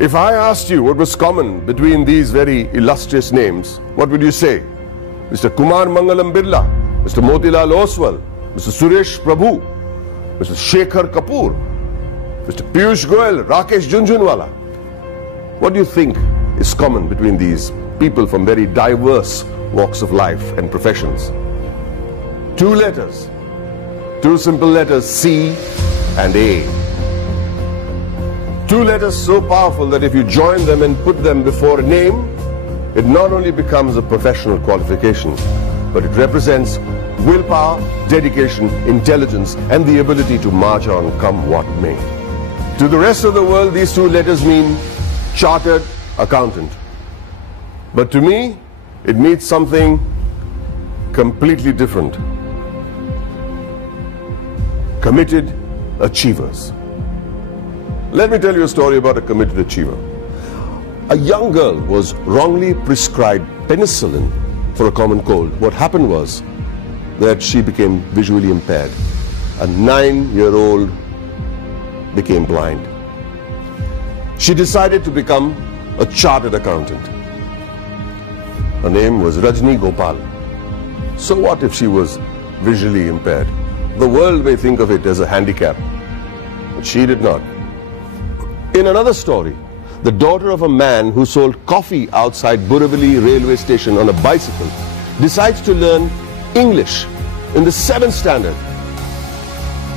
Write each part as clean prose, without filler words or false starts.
If I asked you what was common between these very illustrious names, what would you say? Mr. Kumar Mangalam Birla, Mr. Motilal Oswal, Mr. Suresh Prabhu, Mr. Shekhar Kapoor, Mr. Piyush Goyal, Rakesh Jhunjhunwala. What do you think is common between these people from very diverse walks of life and professions? Two letters, two simple letters, C and A. Two letters so powerful that if you join them and put them before a name, it not only becomes a professional qualification, but it represents willpower, dedication, intelligence, and the ability to march on come what may. To the rest of the world, these two letters mean chartered accountant. But to me, it means something completely different. Committed achievers. Let me tell you a story about a committed achiever. A young girl was wrongly prescribed penicillin for a common cold. What happened was that she became visually impaired. A 9-year-old became blind. She decided to become a chartered accountant. Her name was Rajni Gopal. So what if she was visually impaired? The world may think of it as a handicap, but she did not. In another story, the daughter of a man who sold coffee outside Borivali railway station on a bicycle decides to learn English in the 7th standard.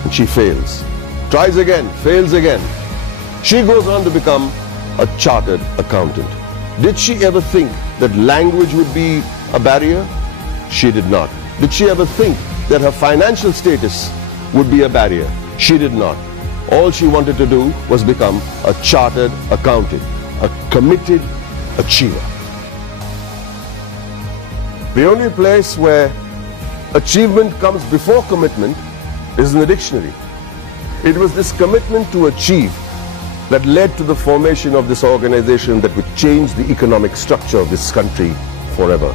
And she fails. Tries again, fails again. She goes on to become a chartered accountant. Did she ever think that language would be a barrier? She did not. Did she ever think that her financial status would be a barrier? She did not. All she wanted to do was become a chartered accountant, a committed achiever. The only place where achievement comes before commitment is in the dictionary. It was this commitment to achieve that led to the formation of this organization that would change the economic structure of this country forever.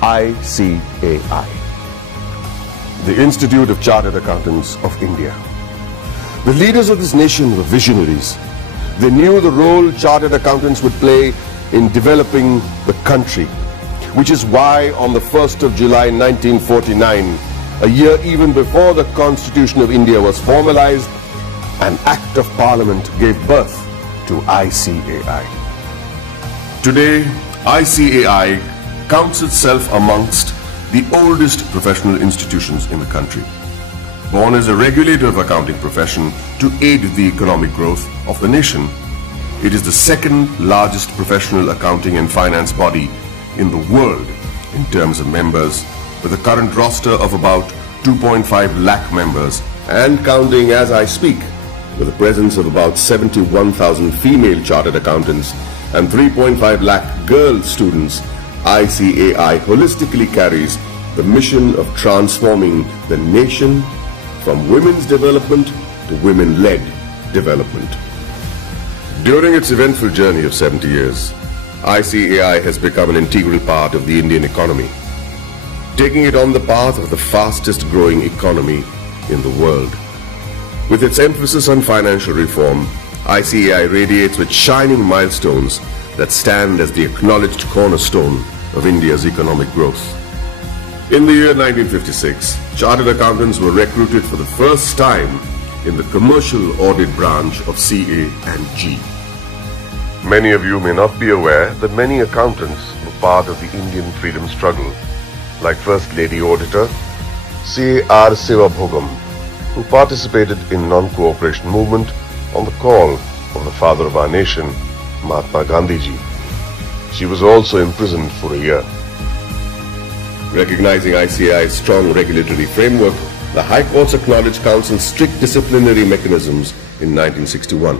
ICAI, the Institute of Chartered Accountants of India. The leaders of this nation were visionaries. They knew the role chartered accountants would play in developing the country, which is why on the 1st of July 1949, a year even before the Constitution of India was formalized, an Act of Parliament gave birth to ICAI. Today, ICAI counts itself amongst the oldest professional institutions in the country. Born as a regulator of accounting profession to aid the economic growth of the nation, it is the second largest professional accounting and finance body in the world in terms of members, with a current roster of about 2.5 lakh members and counting as I speak, with a presence of about 71,000 female chartered accountants and 3.5 lakh girl students. ICAI holistically carries the mission of transforming the nation from women's development to women-led development. During its eventful journey of 70 years, ICAI has become an integral part of the Indian economy, taking it on the path of the fastest growing economy in the world. With its emphasis on financial reform, ICAI radiates with shining milestones that stand as the acknowledged cornerstone of India's economic growth. In the year 1956, chartered accountants were recruited for the first time in the commercial audit branch of CA and G. Many of you may not be aware that many accountants were part of the Indian freedom struggle, like First Lady Auditor C.R. Sivabhogam, who participated in non-cooperation movement on the call of the father of our nation, Mahatma Gandhiji. She was also imprisoned for a year. Recognizing ICAI's strong regulatory framework, the High Courts acknowledged Council's strict disciplinary mechanisms in 1961.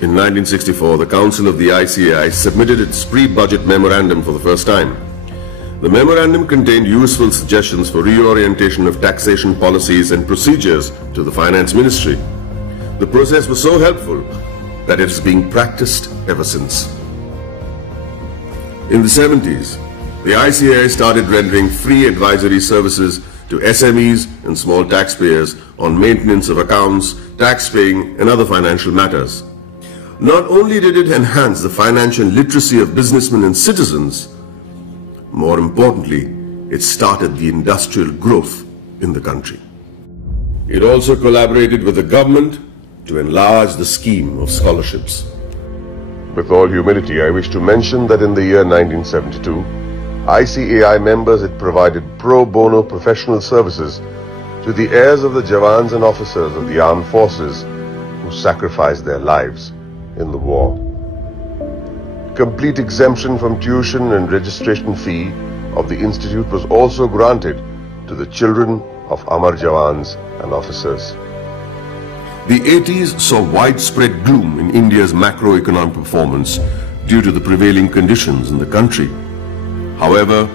In 1964, the Council of the ICAI submitted its pre-budget memorandum for the first time. The memorandum contained useful suggestions for reorientation of taxation policies and procedures to the Finance Ministry. The process was so helpful that it is being practiced ever since. In the 70s, the ICAI started rendering free advisory services to SMEs and small taxpayers on maintenance of accounts, tax paying and other financial matters. Not only did it enhance the financial literacy of businessmen and citizens, more importantly, it started the industrial growth in the country. It also collaborated with the government to enlarge the scheme of scholarships. With all humility, I wish to mention that in the year 1972, ICAI members had provided pro bono professional services to the heirs of the Jawans and officers of the armed forces who sacrificed their lives in the war. Complete exemption from tuition and registration fee of the institute was also granted to the children of Amar Jawans and officers. The 80s saw widespread gloom in India's macroeconomic performance due to the prevailing conditions in the country. However,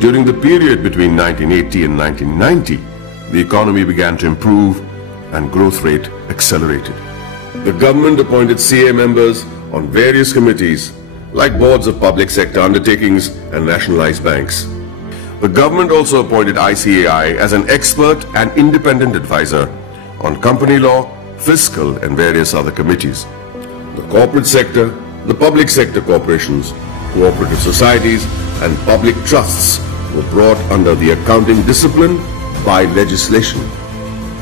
during the period between 1980 and 1990, the economy began to improve and growth rate accelerated. The government appointed CA members on various committees like boards of public sector undertakings and nationalized banks. The government also appointed ICAI as an expert and independent advisor on company law, fiscal and various other committees. The corporate sector, the public sector corporations, cooperative societies and public trusts were brought under the accounting discipline by legislation.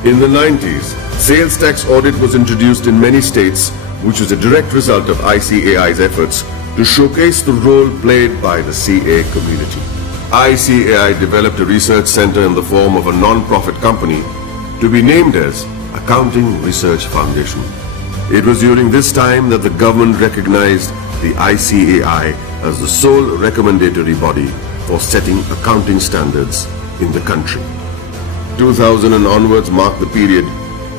In the 90s, sales tax audit was introduced in many states, which was a direct result of ICAI's efforts to showcase the role played by the CA community. ICAI developed a research center in the form of a non-profit company to be named as Accounting Research Foundation. It was during this time that the government recognized the ICAI as the sole recommendatory body for setting accounting standards in the country. 2000 and onwards marked the period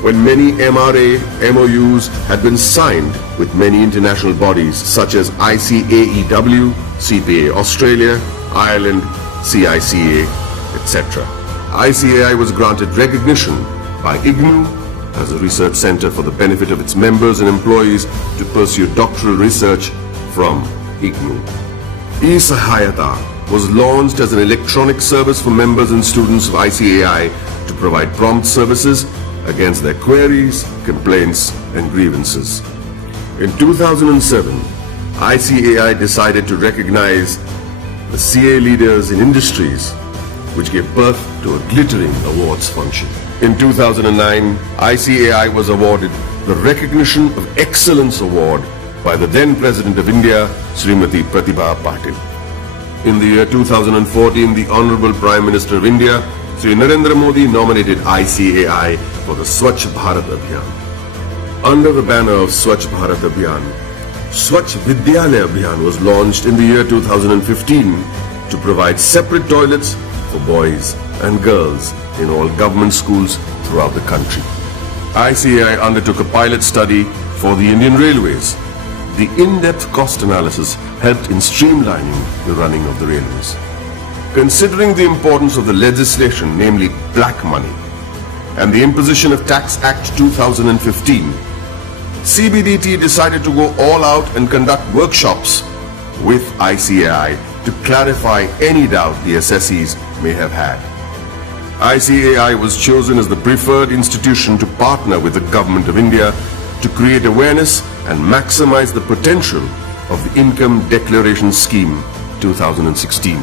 when many MRA MOUs had been signed with many international bodies such as ICAEW, CPA Australia, Ireland, CICA, etc. ICAI was granted recognition by IGNOU as a research center for the benefit of its members and employees to pursue doctoral research from IGNOU. eSahayata was launched as an electronic service for members and students of ICAI to provide prompt services against their queries, complaints and grievances. In 2007, ICAI decided to recognize the CA leaders in industries, which gave birth to a glittering awards function. In 2009, ICAI was awarded the Recognition of Excellence Award by the then President of India, Srimati Pratibha Patil. In the year 2014, the Honorable Prime Minister of India, Sri Narendra Modi, nominated ICAI for the Swachh Bharat Abhiyan. Under the banner of Swachh Bharat Abhiyan, Swachh Vidyalaya Abhiyan was launched in the year 2015 to provide separate toilets for boys and girls in all government schools throughout the country. ICAI undertook a pilot study for the Indian Railways. The in-depth cost analysis helped in streamlining the running of the railways. Considering the importance of the legislation, namely black money, and the imposition of Tax Act 2015, CBDT decided to go all out and conduct workshops with ICAI to clarify any doubt the assessees may have had. ICAI was chosen as the preferred institution to partner with the Government of India to create awareness and maximize the potential of the Income Declaration Scheme 2016.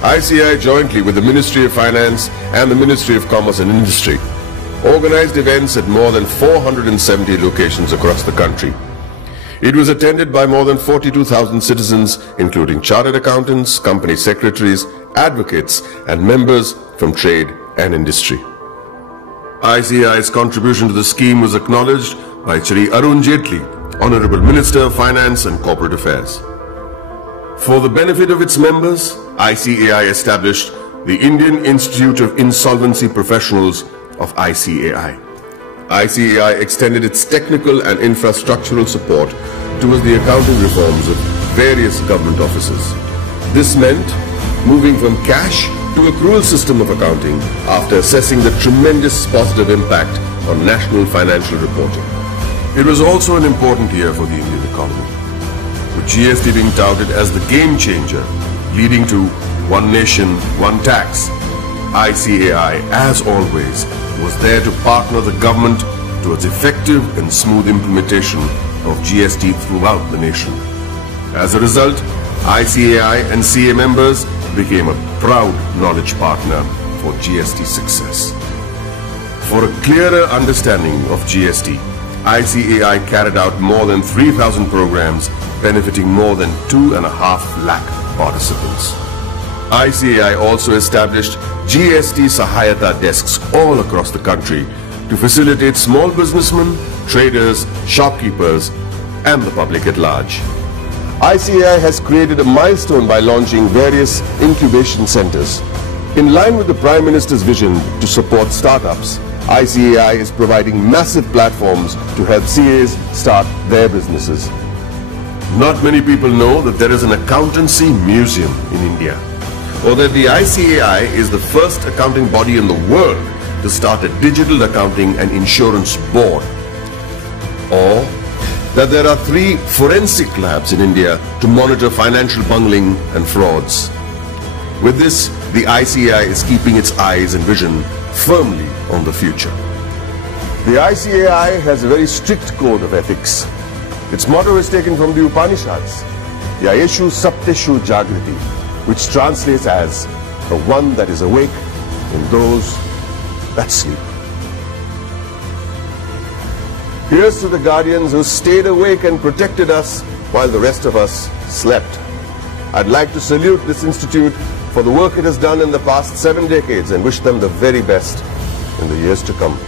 ICAI, jointly with the Ministry of Finance and the Ministry of Commerce and Industry, organized events at more than 470 locations across the country. It was attended by more than 42,000 citizens, including chartered accountants, company secretaries, advocates, and members from trade and industry. ICAI's contribution to the scheme was acknowledged by Shri Arun Jaitley, Honorable Minister of Finance and Corporate Affairs. For the benefit of its members, ICAI established the Indian Institute of Insolvency Professionals of ICAI. ICAI extended its technical and infrastructural support towards the accounting reforms of various government offices. This meant moving from cash to accrual system of accounting after assessing the tremendous positive impact on national financial reporting. It was also an important year for the Indian economy, with GST being touted as the game changer, leading to one nation, one tax. ICAI, as always, was there to partner the government towards effective and smooth implementation of GST throughout the nation. As a result, ICAI and CA members became a proud knowledge partner for GST success. For a clearer understanding of GST, ICAI carried out more than 3,000 programs benefiting more than 2.5 lakh participants. ICAI also established GST Sahayata desks all across the country to facilitate small businessmen, traders, shopkeepers, and the public at large. ICAI has created a milestone by launching various incubation centers. In line with the Prime Minister's vision to support startups, ICAI is providing massive platforms to help CAs start their businesses. Not many people know that there is an accountancy museum in India, or that the ICAI is the first accounting body in the world to start a digital accounting and insurance board, or that there are 3 forensic labs in India to monitor financial bungling and frauds. With this, the ICAI is keeping its eyes and vision firmly on the future. The ICAI has a very strict code of ethics. Its motto is taken from the Upanishads, Yayeshu Sapteshu Jagriti, which translates as the one that is awake in those that sleep. Here's to the guardians who stayed awake and protected us while the rest of us slept. I'd like to salute this institute for the work it has done in the past 7 decades and wish them the very best in the years to come.